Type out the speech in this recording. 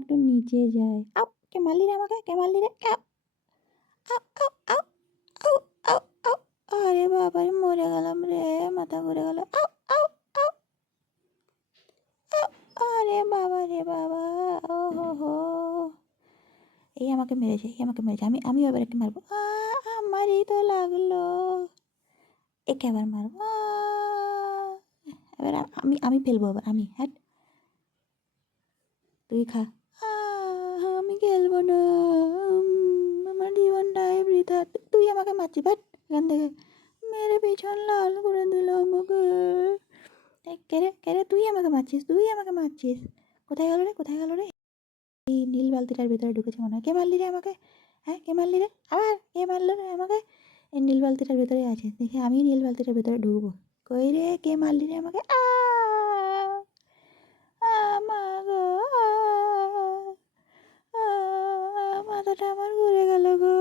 একটু নিচে যায়। আউ! কে মারলি রে আমাকে? কে মারলি রে? আউ! আউ! আউ! আউ! আউ! আউ! আউ! আরে বাবারে মরে গেলাম রে! মাথা ঘুরে গেল। আউ! আউ! আউ! আউ! আরে বাবা রে বাবা! ওহোহো! এই আমাকে মেরেছে, এই আমাকে মেরেছে। আমিও এবার একে মারবো। আমারই তো লাগলো। একে আবার মারবো। এবার আমি ফেলবো আবার আমি। হ্যাট! তুই খা। আমি খেলবো না। আমার জীবনটাই বৃথা। তুই আমাকে মারছিস ভাট এখান থেকে। মেরে পিছন লাল করে দিল আমাকে। এই কে রে? তুই আমাকে মারছিস, তুই আমাকে মারছিস। কোথায় গেল রে? কোথায় গেল রে? এই নীল বালতিটার ভেতরে ঢুকেছে মনে হয়। কে মারলি রে আমাকে? হ্যাঁ, কে মারলি রে? আবার কে মারলো রে আমাকে? এই নীল বালতিটার ভেতরে আছে। দেখি আমি নীল বালতিটার ভেতরে ঢুকবো। কই রে? কে মারলি রে আমাকে? মা গো! মাথাটা আমার ঘুরে গেল গো।